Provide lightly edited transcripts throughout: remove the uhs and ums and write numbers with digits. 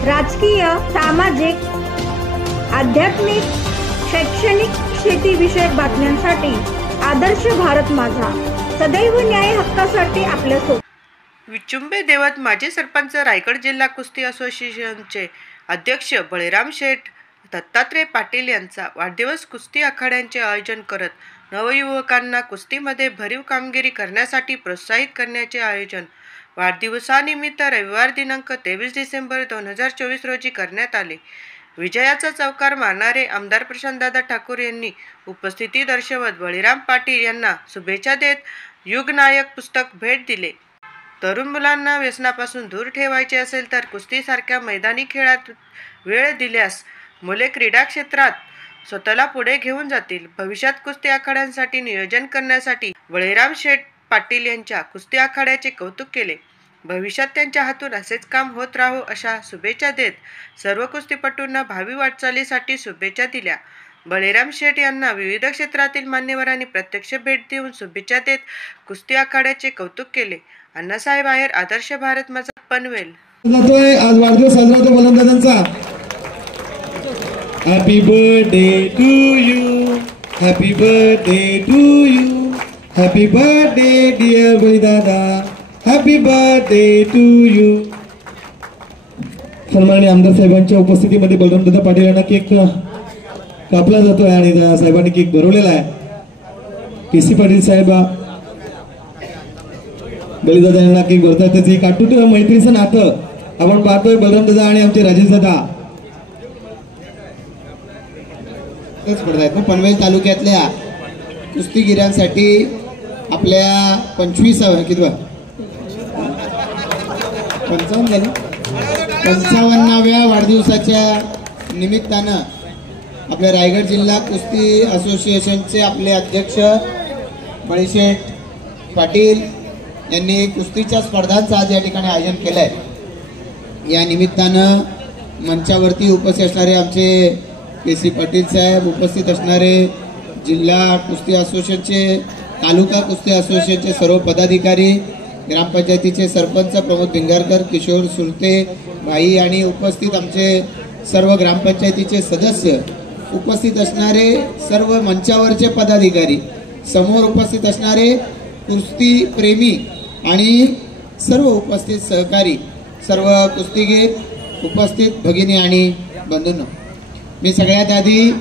राजकीय, सामाजिक, आध्यात्मिक, शैक्षणिक, शेतीविषयक बातम्यांसाठी आदर्श भारत माझा सदैव न्याय हक्कासाठी आपल्यासोबत. विचुंबे देवत माजी सरपंच, रायगड जिल्हा कुस्ती असोसिएशनचे अध्यक्ष बळीराम शेठ दत्तात्रय पाटील यांचा वाढदिवस कुस्ती आखाड्यांचे आयोजन करत नवयुवकांना कुस्तीमध्ये भरीव कामगिरी करण्यासाठी प्रोत्साहित करण्याचे आयोजन वाढदिवसानिमित्त रविवार दिनांक 23 डिसेंबर 2024 रोजी करण्यात आले. विजयाचा चौकार मारणारे आमदार प्रशांतदादा ठाकूर यांनी उपस्थिती दर्शवत बळीराम पाटील यांना शुभेच्छा देत युगनायक पुस्तक भेट दिले. तरुण मुलांना व्यसनापासून दूर ठेवायचे असेल तर कुस्तीसारख्या मैदानी खेळात वेळ दिल्यास मुले क्रीडा क्षेत्रात स्वतःला पुढे घेऊन जातील. भविष्यात कुस्ती आखाड्यांसाठी नियोजन करण्यासाठी बळीराम शेठ पाटील यांच्या कुस्ती आखाड्याचे कौतुक केले. भविष्यात त्यांच्या हातून असेच काम होत राहो अशा शुभेच्छा देत सर्व कुस्तीपटूंना भावी वाटचालीसाठी शुभेच्छा दिल्या. बळीराम शेठ यांना विविध क्षेत्रातील मान्यवरांनी प्रत्यक्ष भेट देऊन शुभेच्छा देत कुस्ती आखाड्याचे कौतुक केले. अण्णासाहेब आहेर, आदर्श भारत माझा, पनवेल. आज वाढदिवस साजरा होतो बलंदाजांचा. Happy birthday to you, happy birthday to you, happy birthday dear Balidada, happy birthday to you. सन्माननीय आमदार साहेबांच्या उपस्थितीमध्ये बलरामदादा पाटील यांना केक कापला जातोय आणि साहेबांनी केक भरवलेला आहे. केसी पाटील साहेब बळीदादा यांना केक भरतात. त्याचे एक अतूट मैत्रीचं नातं आपण पाहतोय बलरामदादा आणि आमचे राजेश दादा. स्पर्धा आहेत पनवेल तालुक्यातल्या कुस्तीगिरांसाठी आपल्या 55व्या वाढदिवसाच्या निमित्तानं आपल्या रायगड जिल्हा कुस्ती असोसिएशनचे आपले अध्यक्ष बळीशेठ पाटील यांनी कुस्तीच्या स्पर्धांचं आज या ठिकाणी आयोजन केलंय. या निमित्तानं मंचावरती उपस्थित असणारे आमचे केसी पाटील साहेब, उपस्थित असणारे जिल्हा कुस्ती असोसिएशनचे, तालुका कुस्ती असोसिएशनचे सर्व पदाधिकारी, ग्रामपंचायतीचे सरपंच प्रमोद भिंगारकर, किशोर सुरते भाई आणि उपस्थित आमचे सर्व ग्रामपंचायतीचे सदस्य, उपस्थित असणारे सर्व मंचावरचे पदाधिकारी, समोर उपस्थित असणारे कुस्ती प्रेमी आणि सर्व उपस्थित सहकारी, सर्व कुस्तीगीर, उपस्थित भगिनी आणि बंधूंनो, मी सगळ्यात आधी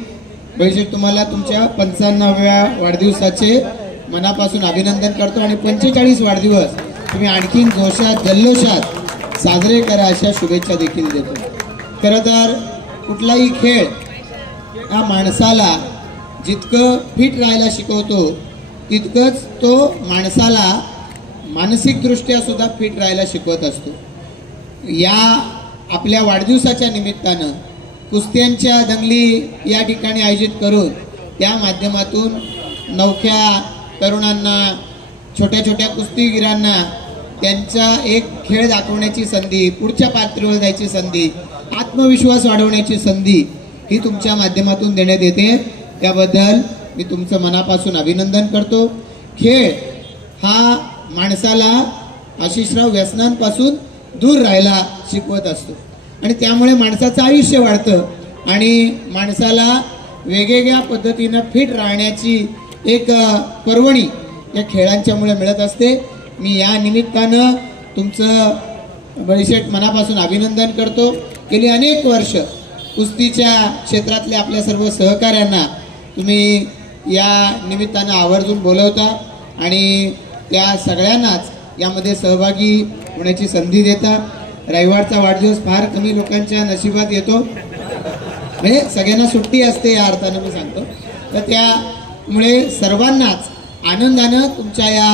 बळीशेठ तुम्हाला तुमच्या 55व्या वाढदिवसाचे मनापासून अभिनंदन करतो आणि 45 वाढदिवस तुम्ही आणखीन जोशात जल्लोषात साजरे करा अशा शुभेच्छा देखील देतो. खरं तर कुठलाही खेळ हा माणसाला जितकं फिट राहायला शिकवतो तितकंच तो माणसाला मानसिकदृष्ट्या सुद्धा फिट राहायला शिकवत असतो. या आपल्या वाढदिवसाच्या निमित्तानं कुस्त्यांच्या दंगली या ठिकाणी आयोजित करून त्या माध्यमातून नवख्या तरुणांना, छोट्या छोट्या कुस्तीगिरांना त्यांचा एक खेळ दाखवण्याची संधी, पुढच्या पातळीवर जायची संधी, आत्मविश्वास वाढवण्याची संधी ही तुमच्या माध्यमातून देण्यात येते. त्याबद्दल मी तुमचं मनापासून अभिनंदन करतो. खेळ हा माणसाला आशिषराव व्यसनांपासून दूर राहायला शिकवत असतो आणि त्यामुळे माणसाचं आयुष्य वाढतं आणि माणसाला वेगवेगळ्या पद्धतीनं फिट राहण्याची एक पर्वणी या खेळांच्यामुळे मिळत असते. मी या निमित्तानं तुमचं बळीशेठ मनापासून अभिनंदन करतो. गेली अनेक वर्ष कुस्तीच्या क्षेत्रातल्या आपल्या सर्व सहकाऱ्यांना तुम्ही या निमित्तानं आवर्जून बोलवता आणि त्या सगळ्यांनाच यामध्ये सहभागी होण्याची संधी देता. रविवारचा वाढदिवस फार कमी लोकांच्या नशिबात येतो, म्हणजे सगळ्यांना सुट्टी असते या अर्थानं मी सांगतो. तर त्यामुळे सर्वांनाच आनंदानं तुमच्या या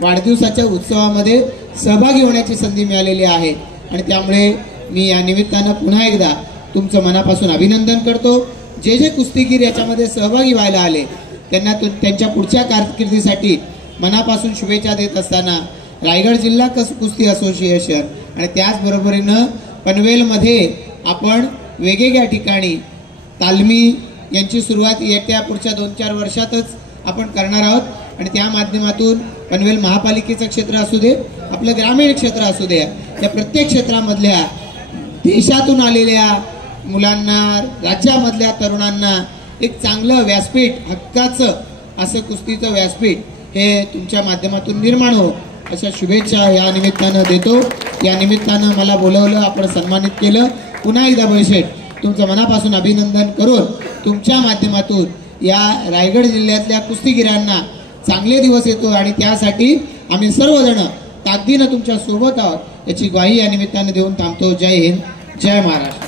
वाढदिवसाच्या उत्सवामध्ये सहभागी होण्याची संधी मिळालेली आहे आणि त्यामुळे मी या निमित्तानं पुन्हा एकदा तुमचं मनापासून अभिनंदन करतो. जे जे कुस्तीगीर याच्यामध्ये सहभागी व्हायला आले त्यांना त्यांच्या पुढच्या कारकिर्दीसाठी मनापासून शुभेच्छा देत असताना रायगड जिल्हा कुस्ती असोसिएशन आणि त्याचबरोबरीनं पनवेलमध्ये आपण वेगवेगळ्या ठिकाणी तालमी यांची सुरुवात येत्या पुढच्या 2-4 वर्षातच आपण करणार आहोत आणि त्या माध्यमातून पनवेल महापालिकेचं क्षेत्र असू दे, आपलं ग्रामीण क्षेत्र असू दे, या प्रत्येक क्षेत्रामधल्या देशातून आलेल्या मुलांना, राज्यामधल्या तरुणांना एक चांगलं व्यासपीठ, हक्काचं असं कुस्तीचं व्यासपीठ हे तुमच्या माध्यमातून निर्माण हो अशा शुभेच्छा या निमित्तानं देतो. या निमित्तानं मला बोलवलं, आपण सन्मानित केलं. पुन्हा एकदा बळीशेठ तुमचं मनापासून अभिनंदन करून तुमच्या माध्यमातून या रायगड जिल्ह्यातल्या कुस्तीगिरांना चांगले दिवस येतो आणि त्यासाठी आम्ही सर्वजण ताकदीनं तुमच्या सोबत आहोत याची ग्वाही या निमित्तानं देऊन थांबतो. जय हिंद, जय महाराष्ट्र.